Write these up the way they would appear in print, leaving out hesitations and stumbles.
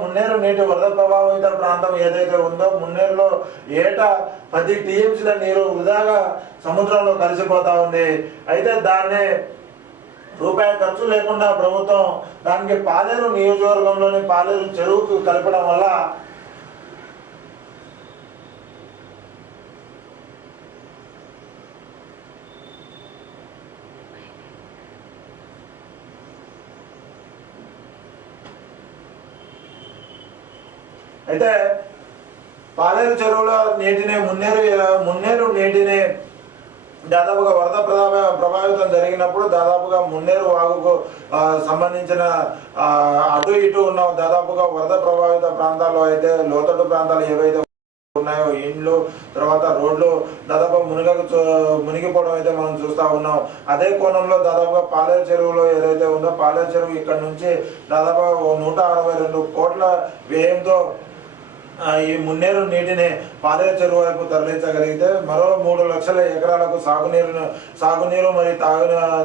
మున్నేరు నీటి వరద ప్రభావిత ప్రాంతం ఏదైతే ఉందో మున్నేరులో ఏటా 10 టీఎంసీల నీరు వృధాగా సముద్రంలో కలిసిపోతా ఉంది. అయితే దాన్ని రూపాయి ఖర్చు లేకుండా ప్రభుత్వం దానికి పాలేరు నియోజకవర్గంలోని పాలేరు చెరువుకు కలపడం వల్ల అయితే పాలేరు చెరువులో నీటిని మున్నేరు నీటిని దాదాపుగా వరద ప్రభావితం జరిగినప్పుడు దాదాపుగా మున్నేరు వాగుకు సంబంధించిన అటు ఇటు ఉన్న దాదాపుగా వరద ప్రభావిత ప్రాంతాల్లో అయితే లోతట్టు ప్రాంతాలు ఏవైతే ఉన్నాయో ఇండ్లు తర్వాత రోడ్లు దాదాపు మునిగిపోవడం అయితే మనం చూస్తూ ఉన్నాం. అదే కోణంలో దాదాపుగా పాలేరు చెరువులో ఏదైతే ఉందో పాలేరు చెరువు ఇక్కడ నుంచి దాదాపు 162 కోట్ల వ్యయంతో ఈ మున్నేరు నీటిని పాలేరు చెరువు వైపు తరలించగలిగితే మరో 3 లక్షల ఎకరాలకు సాగునీరు మరియు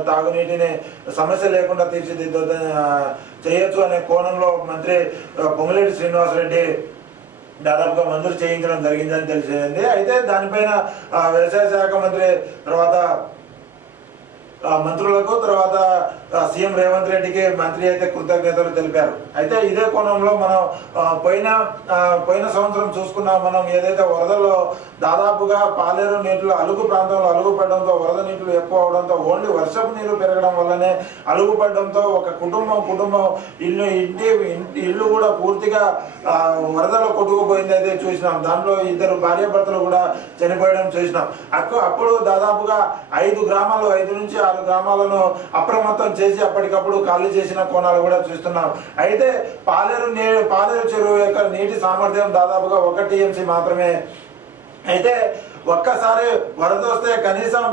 తాగునీటిని సమస్య లేకుండా చేయొచ్చు అనే కోణంలో మంత్రి పొంగులేటి శ్రీనివాసరెడ్డి దాదాపుగా మంజూరు చేయించడం జరిగిందని తెలిసింది. అయితే దానిపైన వ్యవసాయ శాఖ మంత్రి తర్వాత మంత్రులకు తర్వాత సీఎం రేవంత్ రెడ్డికి మంత్రి అయితే కృతజ్ఞతలు తెలిపారు. అయితే ఇదే కోణంలో మనం పోయిన సంవత్సరం చూసుకున్నాం. మనం ఏదైతే వరదల్లో దాదాపుగా పాలేరు నీటిలో అలుగు ప్రాంతంలో అలుగుపడడంతో వరద నీటిలు ఎక్కువ అవడంతో ఓన్లీ వర్షపు నీరు పెరగడం వల్లనే అలుగుపడడంతో ఒక కుటుంబం ఇల్లు కూడా పూర్తిగా వరదలో కొట్టుకుపోయింది అయితే చూసినాం. దాంట్లో 2 భార్యాభర్తలు కూడా చనిపోయడం చూసినాం. అప్పుడు దాదాపుగా 5 నుంచి 6 గ్రామాలను అప్రమత్తం చేసి అప్పటికప్పుడు ఖాళీ చేసిన కోణాలు కూడా చూస్తున్నాం. అయితే పాలేరు చెరువు యొక్క నీటి సామర్థ్యం దాదాపుగా 1 టీఎంసీ మాత్రమే. అయితే ఒక్కసారి వరద వస్తే కనీసం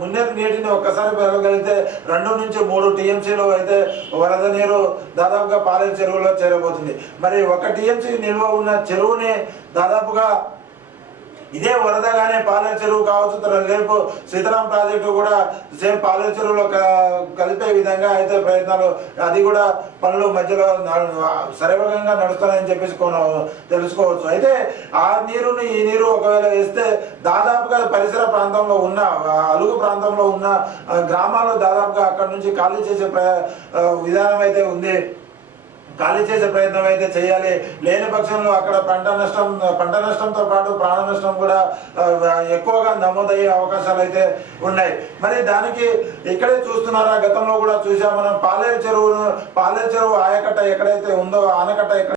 మున్నేరు నీటిని ఒక్కసారి పెరగలిగితే 2 నుంచి 3 టీఎంసీలు అయితే వరద నీరు దాదాపుగా పాలేరు చెరువులో చేరబోతుంది. మరి 1 టీఎంసీ నిల్వ ఉన్న చెరువుని దాదాపుగా ఇదే వరదగానే పాలేరు చెరువు కావచ్చు, రేపు సీతారాం ప్రాజెక్టు కూడా సేమ్ పాలేరు చెరువులో కలిపే విధంగా అయితే ప్రయత్నాలు అది కూడా పనులు మధ్యలో సర్వేగంగా నడుస్తాయని చెప్పేసి తెలుసుకోవచ్చు. అయితే ఆ నీరుని ఈ నీరు ఒకవేళ వేస్తే దాదాపుగా పరిసర ప్రాంతంలో ఉన్న అలుగు ప్రాంతంలో ఉన్న గ్రామాలు దాదాపుగా అక్కడ నుంచి ఖాళీ చేసే విధానం అయితే ఉంది. ఖాళీ చేసే ప్రయత్నం అయితే చేయాలి. లేని పక్షంలో అక్కడ పంట నష్టంతో పాటు ప్రాణ నష్టం కూడా ఎక్కువగా నమోదయ్యే అవకాశాలు అయితే ఉన్నాయి. మరి దానికి ఇక్కడే చూస్తున్నారా, గతంలో కూడా చూసాం మనం పాలేరు చెరువు ఆయకట్ట ఎక్కడైతే ఉందో ఆనకట్ట